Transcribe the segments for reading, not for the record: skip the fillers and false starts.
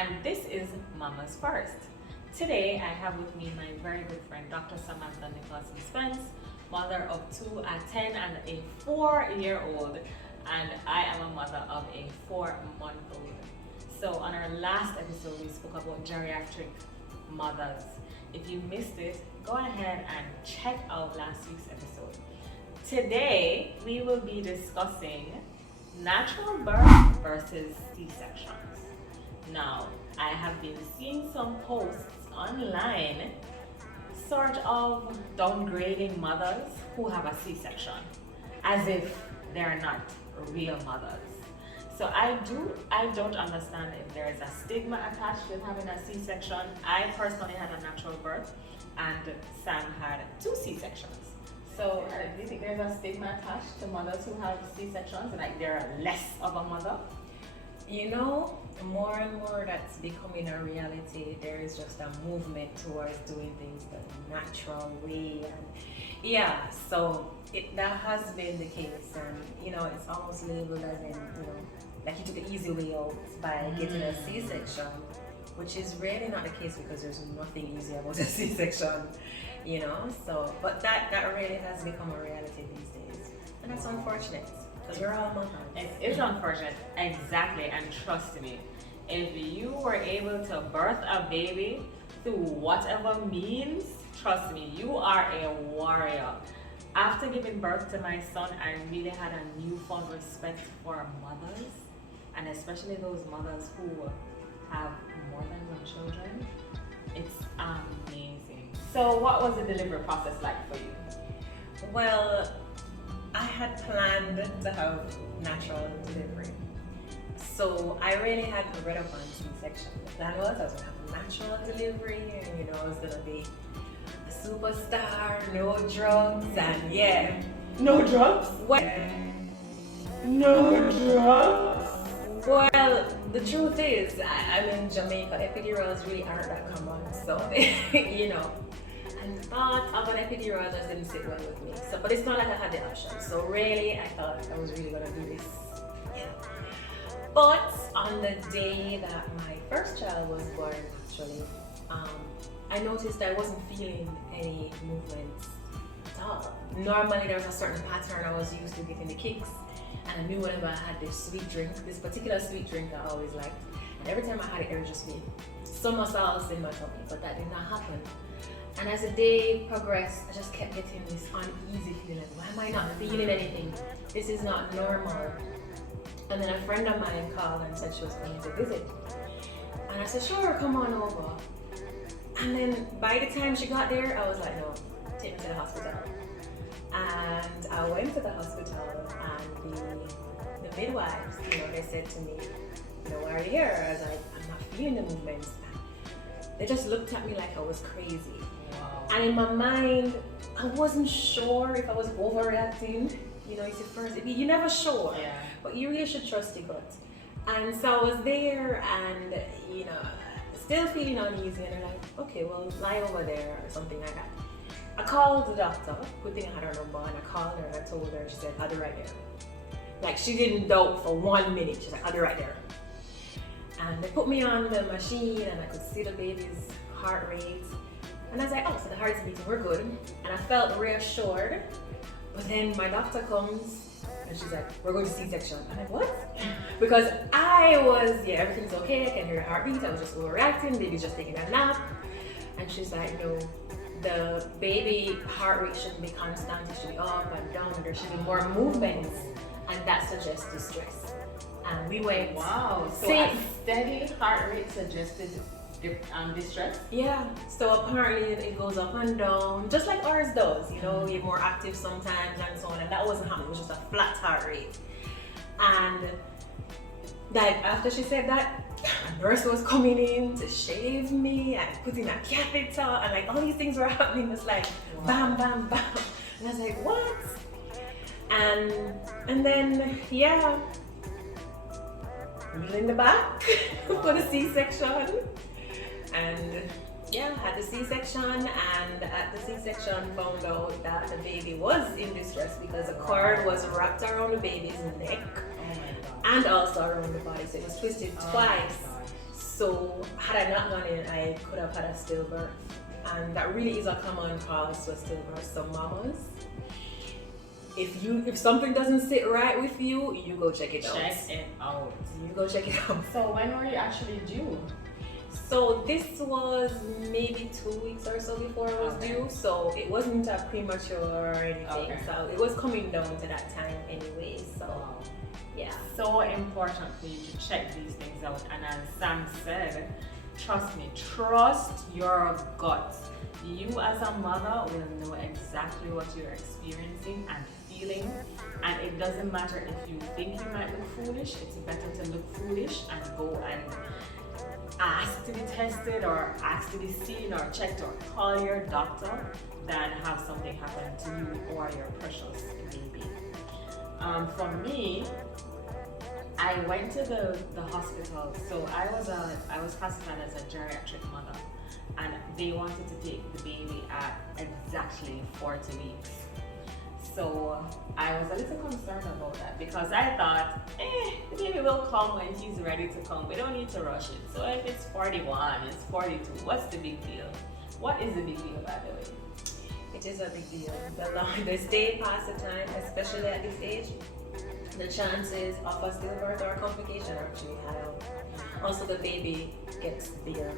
and this is Mama's First. Today I have with me my very good friend Dr. Samantha Nicholson Spence, mother of two, a 10 and a 4-year-old, and I am a mother of a 4-month-old. So on our last episode we spoke about geriatric mothers. If you missed it, go ahead and check out last week's episode. Today we will be discussing natural birth versus C-sections. Now, I have been seeing some posts online sort of downgrading mothers who have a C-section as if they're not real mothers. So I don't understand if there is a stigma attached with having a C-section. I personally had a natural birth and Sam had 2 C-sections. So do you think there's a stigma attached to mothers who have C-sections, like they're less of a mother? You know, more and more that's becoming a reality. There is just a movement towards doing things the natural way, and so that has been the case, and it's almost labeled as in, like you took the easy way out by getting a C-section, which is really not the case because there's nothing easy about a C-section, so, but that really has become a reality these days, and that's unfortunate. Because we're all mothers. It is unfortunate, exactly, and trust me, if you were able to birth a baby through whatever means, trust me, you are a warrior. After giving birth to my son, I really had a newfound respect for mothers, and especially those mothers who have more than one children. It's amazing. So what was the delivery process like for you? Well, I had planned to have natural delivery. So I really hadn't read up on C-section. The plan was I was going to have a natural delivery, and I was going to be a superstar, no drugs, and No drugs? Well, No drugs? well, the truth is, I'm in Jamaica. Epidurals really aren't that common, so, and the thought of an epidural just didn't sit well with me. So, but it's not like I had the option. So really, I thought I was really gonna do this. But on the day that my first child was born, actually, I noticed I wasn't feeling any movements at all. Normally, there was a certain pattern I was used to getting the kicks, and I knew whenever I had this sweet drink, this particular sweet drink I always liked, and every time I had it, it would just be summer sauce in my tummy. But that did not happen. And as the day progressed, I just kept getting this uneasy feeling. Why am I not feeling anything? This is not normal. And then a friend of mine called and said she was coming to visit. And I said, sure, come on over. And then by the time she got there, I was like, no, take me to the hospital. And I went to the hospital, and the midwives, they said to me, why are you here? I was like, I'm not feeling the movements. They just looked at me like I was crazy. Wow. And in my mind, I wasn't sure if I was overreacting. It's your first, you're never sure, but you really should trust your gut. And so I was there, and still feeling uneasy, and I'm like, okay, well, lie over there or something like that. I called the doctor, good thing I had her number, and I called her and I told her, she said, I'll be right there. Like, she didn't doubt for 1 minute, she's like, I'll be right there. And they put me on the machine, and I could see the baby's heart rate. And I was like, oh, so the heart is beating, we're good. And I felt reassured. But then my doctor comes, and she's like, we're going to C-section. I'm like, what? Because I was, everything's okay, I can hear your heartbeat, I was just overreacting, baby's just taking a nap. And she's like, no, the baby heart rate shouldn't be constant, it should be up and down, there should be more movements, and that suggests distress. And we went. Wow, so a steady heart rate suggested distress? Yeah, so apparently it goes up and down, just like ours does, you're more active sometimes and so on, and that wasn't happening, it was just a flat heart rate. And like after she said that, a nurse was coming in to shave me and putting a catheter, and like all these things were happening, it's like bam, bam, bam. And I was like, what? And then, wheel in the back for the C-section. And had the C-section, and at the C-section found out that the baby was in distress because the cord was wrapped around the baby's neck and also around the body, so it was twisted twice. So had I not gone in, I could have had a stillbirth. And that really is a common cause to a stillbirth. So mamas, if something doesn't sit right with you, you go check it out. Check it out. You go check it out. So when were you actually due? So this was maybe 2 weeks or so before I was due. So it wasn't a premature or anything. So it was coming down to that time anyway. So yeah. So important for you to check these things out. And as Sam said, trust me, trust your gut. You as a mother will know exactly what you're experiencing and feeling. And it doesn't matter if you think you might look foolish, it's better to look foolish and go and ask to be tested or ask to be seen or checked or call your doctor than have something happen to you or your precious baby. For me, I went to the hospital. So I was classified as a geriatric mother, and they wanted to take the baby at exactly 40 weeks. So I was a little concerned about that because I thought, the baby will come when he's ready to come. We don't need to rush it. So if it's 41, it's 42, what's the big deal? What is the big deal, by the way? It is a big deal. The stay past the time, especially at this age, the chances of a stillbirth or a complication are actually high. Also, the baby gets bigger.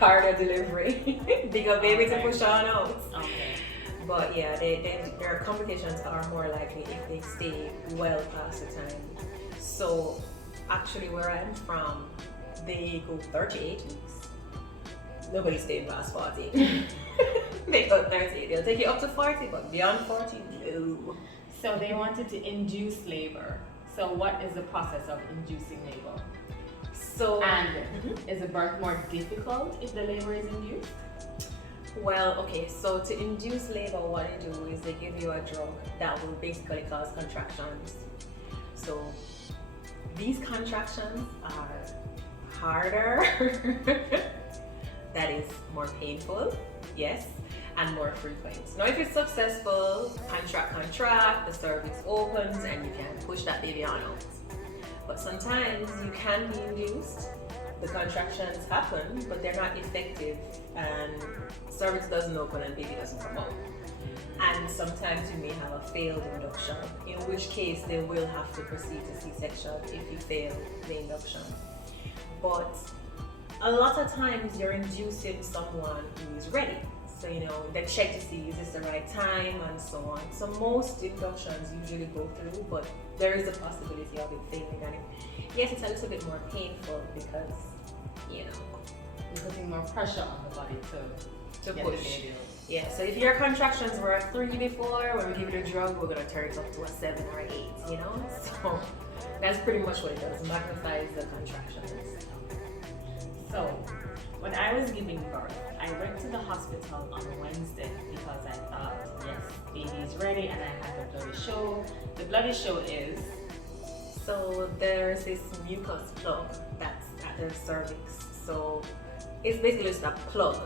Harder delivery. Bigger baby to push on out. Okay. But yeah, their complications are more likely if they stay well past the time. So actually where I'm from, they go 38 weeks. Nobody's staying past 40. They go 38. They'll take you up to 40, but beyond 40, no. So they wanted to induce labor. So what is the process of inducing labor? So is the birth more difficult if the labor is induced? Well, okay, so to induce labor, what they do is they give you a drug that will basically cause contractions. So these contractions are harder, that is more painful, yes, and more frequent. Now if it's successful, contract, the cervix opens and you can push that baby on out. But sometimes you can be induced, the contractions happen, but they're not effective, and cervix doesn't open and baby doesn't come out. And sometimes you may have a failed induction, in which case they will have to proceed to C-section if you fail the induction. But a lot of times you're inducing someone who is ready. So, they check to see is this the right time and so on. So most inductions usually go through, but there is a possibility of it failing. And yes, it's a little bit more painful because, you're putting more pressure on the body to get push. The baby out. Yeah, so if your contractions were a 3 before, when we give you the drug, we're going to turn it up to a 7 or 8, So that's pretty much what it does, magnifies the contractions. So when I was giving birth, I went to the hospital on Wednesday because I thought, yes, baby is ready, and I had the bloody show. The bloody show is? So there's this mucus plug that's at the cervix. So it's basically just a plug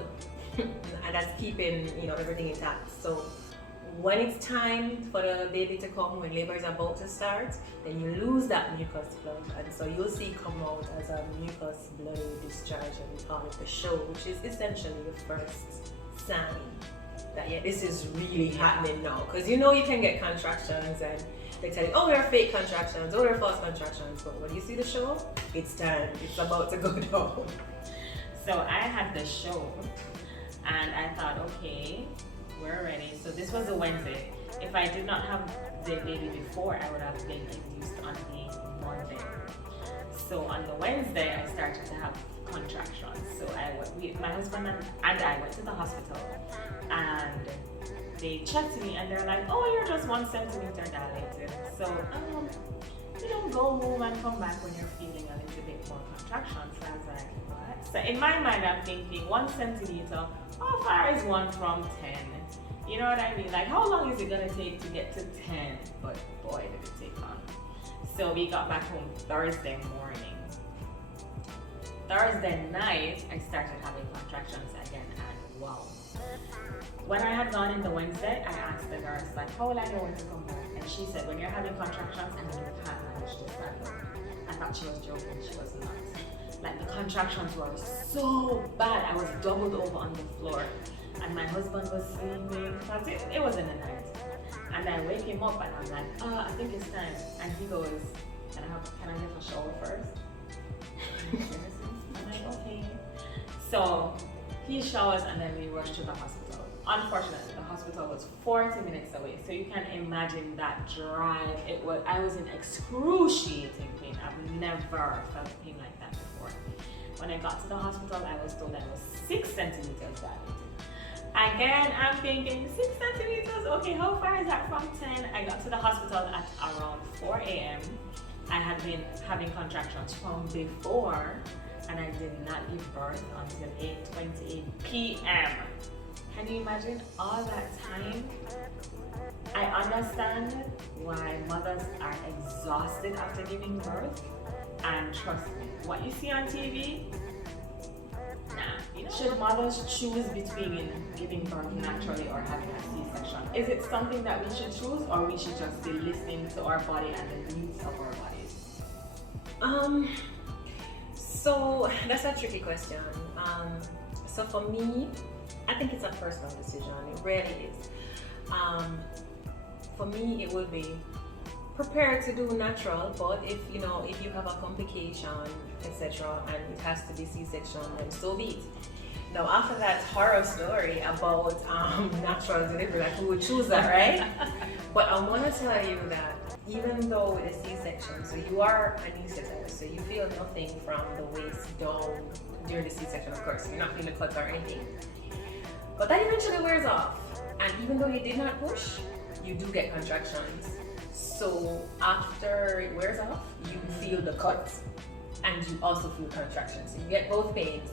and that's keeping everything intact. So when it's time for the baby to come, when labor is about to start, then you lose that mucus plug, and so you'll see come out as a mucus bloody discharge, and we call it the show, which is essentially the first sign that this is really happening now. Because you can get contractions and they tell you, oh, they're fake contractions, oh, they're false contractions, but when you see the show, it's time, it's about to go down. So I had the show, and I thought, okay, we're ready. So this was a Wednesday. If I did not have the baby before, I would have been induced on the Monday. So on the Wednesday, I started to have contractions. So my husband and I went to the hospital, and they checked me, and they're like, oh, you're just 1 centimeter dilated. So go home and come back when you're feeling a little bit more contractions. So I was like, what? So in my mind, I'm thinking 1 centimeter, how far is 1 from 10? You know what I mean? Like, how long is it gonna take to get to 10? But boy, did it take long. So we got back home Thursday morning. Thursday night, I started having contractions again, and wow. When I had gone in the Wednesday, I asked the nurse, like, how will I know when to come back? And she said, when you're having contractions and you can't manage to stand up. I thought she was joking, she was not. Like the contractions were so bad. I was doubled over on the floor, and my husband was sleeping because it was in the night. And I wake him up and I'm like, I think it's time. And he goes, can I get a shower first? I'm like, okay. So he showers and then we rush to the hospital. Unfortunately, the hospital was 40 minutes away. So you can imagine that drive. I was in excruciating pain. I've never felt pain like that before. When I got to the hospital, I was told I was 6 centimeters dilated. Again, I'm thinking 6 centimeters, okay, how far is that from 10? I got to the hospital at around 4 a.m. I had been having contractions from before, and I did not give birth until 8:28 p.m. Can you imagine all that time? I understand why mothers are exhausted after giving birth, and trust me, what you see on TV, should mothers choose between giving birth naturally or having a C-section? Is it something that we should choose, or we should just be listening to our body and the needs of our bodies? So that's a tricky question. So for me, I think it's a personal decision. It really is. For me, it would be prepared to do natural, but if you have a complication, etc., and it has to be C-section, then so be it. Now, after that horror story about natural delivery, like who would choose that, right? But I want to tell you that even though with a C-section, so you are anesthetized, so you feel nothing from the waist down during the C-section, of course. You're not feeling cuts or anything. But that eventually wears off. And even though you did not push, you do get contractions. So after it wears off, you feel the cuts and you also feel contractions. So you get both pains.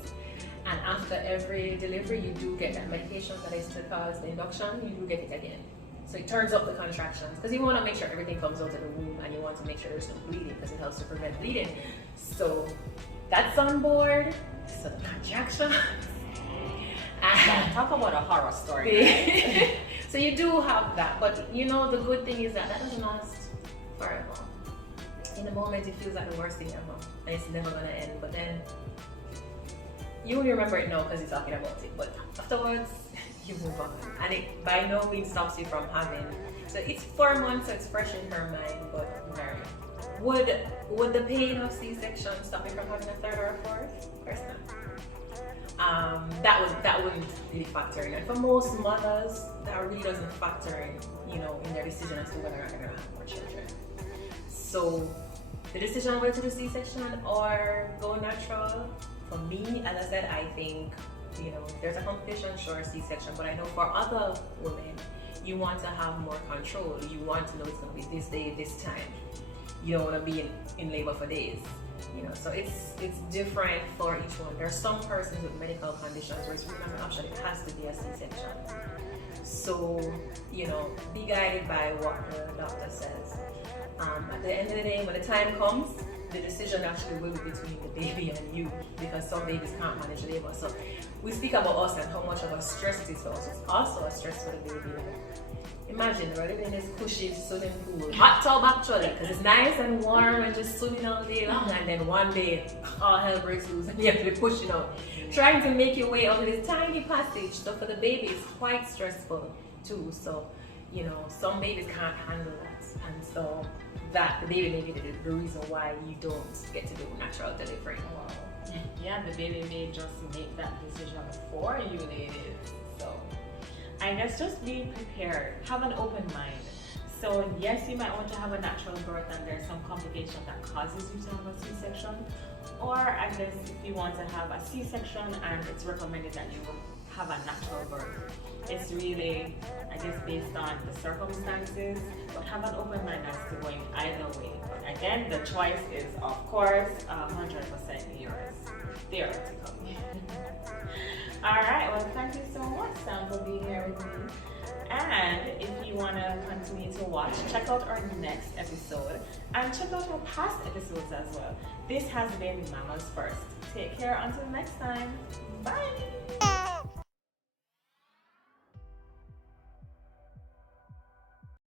And after every delivery, you do get that medication that is to cause the induction, you do get it again. So it turns up the contractions because you want to make sure everything comes out of the womb and you want to make sure there's no bleeding because it helps to prevent bleeding. So that's on board. So the contractions. Talk about a horror story. Right? So you do have that, but the good thing is that doesn't last forever. In the moment, it feels like the worst thing ever, and it's never gonna end. But then you will remember it now because you're talking about it. But afterwards, you move on, and it by no means stops you from having. So it's 4 months, so it's fresh in her mind. But very. Would the pain of C-section stop you from having a third or a fourth? Of course not. That wouldn't really factor in. And for most mothers, that really doesn't factor in, in their decision as to whether or not they're gonna have more children. So the decision whether to do C-section or go natural, for me, as I said, I think, if there's a complication, sure, C-section. But I know for other women, you want to have more control. You want to know it's gonna be this day, this time. You don't want to be in labor for days. So it's different for each one. There are some persons with medical conditions where it's really not an option, it has to be a C-section. So, be guided by what the doctor says. At the end of the day, when the time comes, the decision actually will be between the baby and you, because some babies can't manage labor. So we speak about us and how much of a stress it is for us. It's also a stress for the baby. Imagine we're living in this cushy swimming pool, hot tub actually, because it's nice and warm and just swimming all day long, and then one day all hell breaks loose and you have to be pushing out, trying to make your way out of this tiny passage. So for the baby, it's quite stressful too. So, some babies can't handle that, and so that the baby may be the reason why you don't get to do natural delivery. Wow. Yeah, the baby may just make that decision for you, ladies. So I guess just be prepared, have an open mind. So yes, you might want to have a natural birth and there's some complication that causes you to have a C-section, or I guess if you want to have a C-section and it's recommended that you have a natural birth. It's really, I guess, based on the circumstances, but have an open mind as to going either way. But again, the choice is, of course, 100% yours, theoretically. Alright, well, thank you so much, Sam, for being here with me. And if you want to continue to watch, check out our next episode and check out our past episodes as well. This has been Mama's First. Take care until next time. Bye!